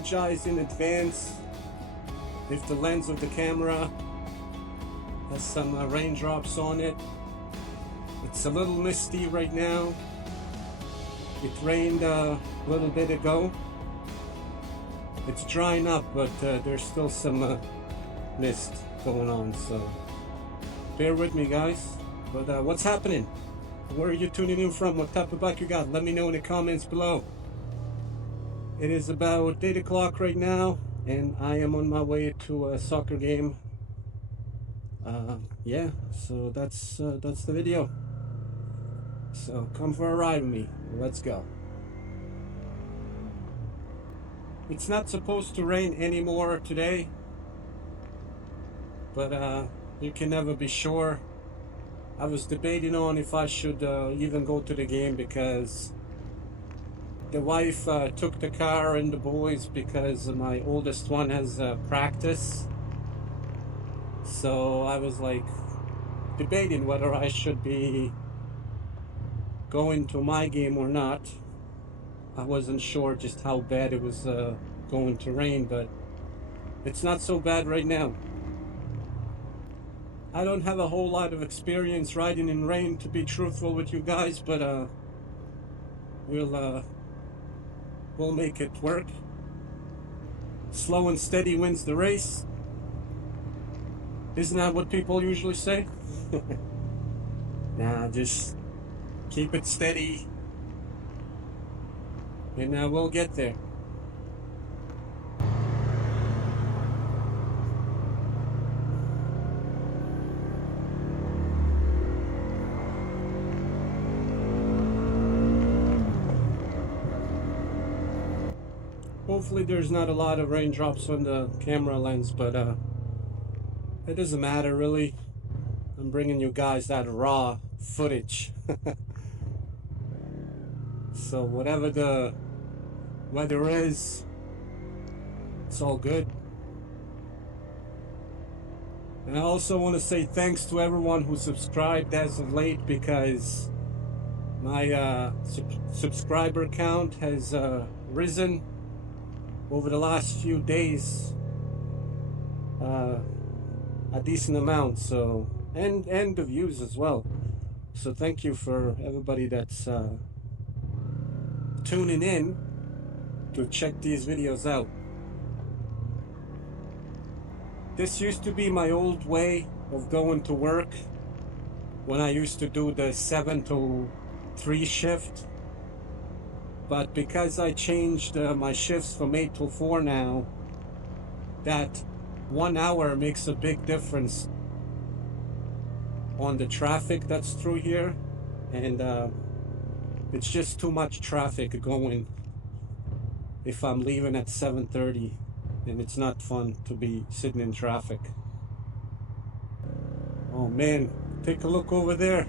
apologize in advance if the lens of the camera has some raindrops on it. It's a little misty right now. It rained a little bit ago. It's drying up, but there's still some mist going on, so bear with me, guys. But what's happening? Where are you tuning in from? What type of bike you got? Let me know in the comments below. It is about 8 o'clock right now, and I am on my way to a soccer game. Yeah, so that's the video. So come for a ride with me. Let's go. It's not supposed to rain anymore today, but you can never be sure. I was debating on if I should even go to the game, because the wife took the car and the boys because my oldest one has practice. So I was like debating whether I should be going to my game or not. I wasn't sure just how bad it was going to rain, but it's not so bad right now. I don't have a whole lot of experience riding in rain, to be truthful with you guys, but we'll make it work. Slow and steady wins the race. Isn't that what people usually say? Nah, just keep it steady, and we'll get there. Hopefully there's not a lot of raindrops on the camera lens, but it doesn't matter really. I'm bringing you guys that raw footage. So whatever the weather is, it's all good. And I also want to say thanks to everyone who subscribed as of late, because my subscriber count has risen over the last few days a decent amount, so and the views as well. So thank you for everybody that's tuning in to check these videos out. This used to be my old way of going to work when I used to do the 7 to 3 shift. But because I changed my shifts from 8 to 4 now, that 1 hour makes a big difference on the traffic that's through here. And it's just too much traffic going if I'm leaving at 7:30, and it's not fun to be sitting in traffic. Oh man, take a look over there.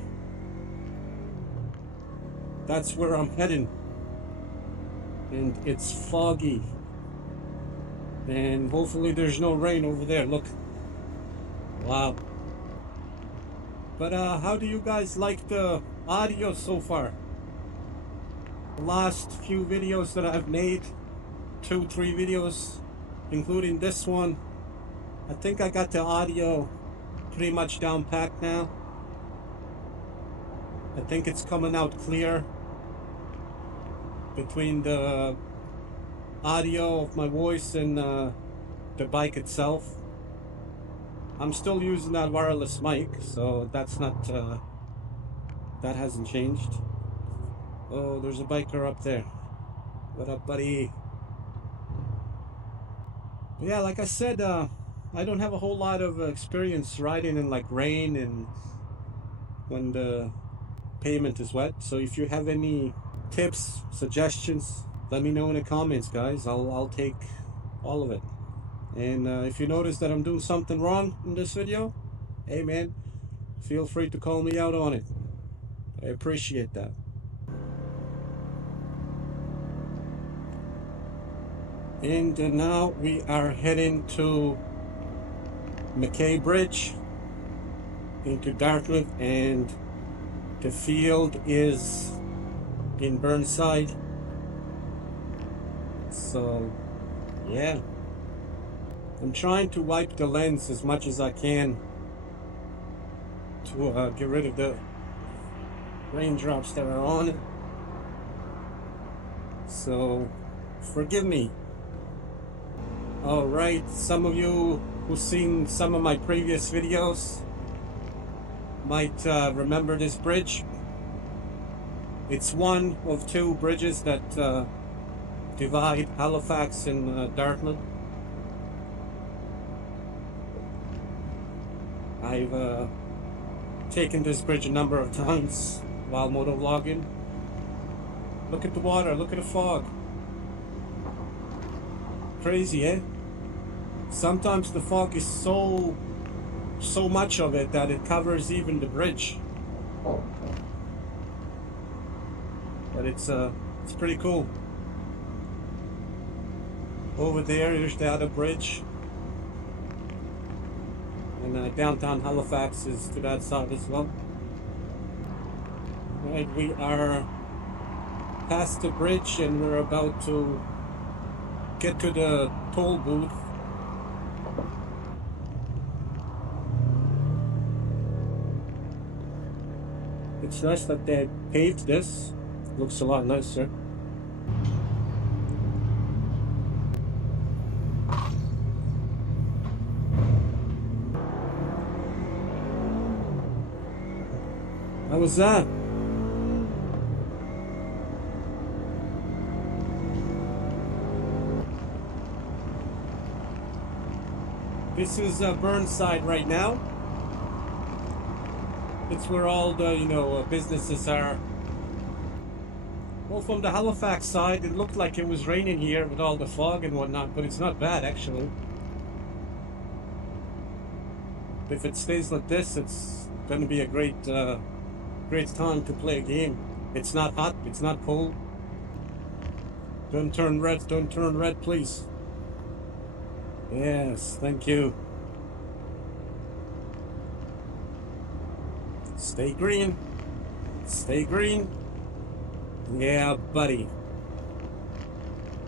That's where I'm heading. And it's foggy, and hopefully there's no rain over there. Look, wow. But how do you guys like the audio so far? The last few videos that I've made, 2-3 videos, including this one, I think I got the audio pretty much down packed now. I think it's coming out clear between the audio of my voice and the bike itself. I'm still using that wireless mic, so that's not that hasn't changed. Oh, there's a biker up there. What up, buddy? But yeah, like I said, I don't have a whole lot of experience riding in like rain and when the pavement is wet. So if you have any tips, suggestions, let me know in the comments, guys. I'll take all of it. And if you notice that I'm doing something wrong in this video, hey man, feel free to call me out on it. I appreciate that. And now we are heading to McKay Bridge into Dartmouth, and the field is in Burnside. So Yeah. I'm trying to wipe the lens as much as I can to get rid of the raindrops that are on it. So, forgive me. Alright, some of you who've seen some of my previous videos might remember this bridge. It's one of two bridges that divide Halifax and Dartmouth. I've taken this bridge a number of times while motovlogging. Look at the water, look at the fog. Crazy, eh? Sometimes the fog is so much of it that it covers even the bridge. But it's pretty cool. Over there's the other bridge. And downtown Halifax is to that side as well. Right, we are past the bridge and we're about to get to the toll booth. It's nice that they paved this. Looks a lot nicer. How was that? This is Burnside right now. It's where all the businesses are. Well, from the Halifax side, it looked like it was raining here with all the fog and whatnot, but it's not bad actually. If it stays like this, it's going to be a great time to play a game. It's not hot, it's not cold. Don't turn red, please. Yes, thank you. Stay green. Stay green. Yeah, buddy.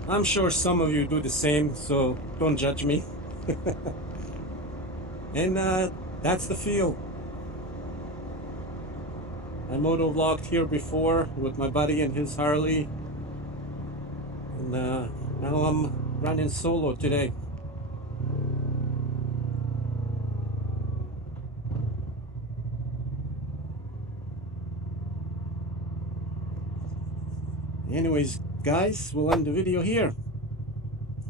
I'm sure some of you do the same, so don't judge me. And that's the feel. I motovlogged here before with my buddy and his Harley. And now I'm running solo today. Anyways, guys, we'll end the video here.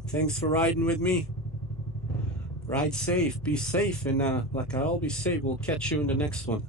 Thanks for riding with me. Ride safe, be safe, and like I always say, we'll catch you in the next one.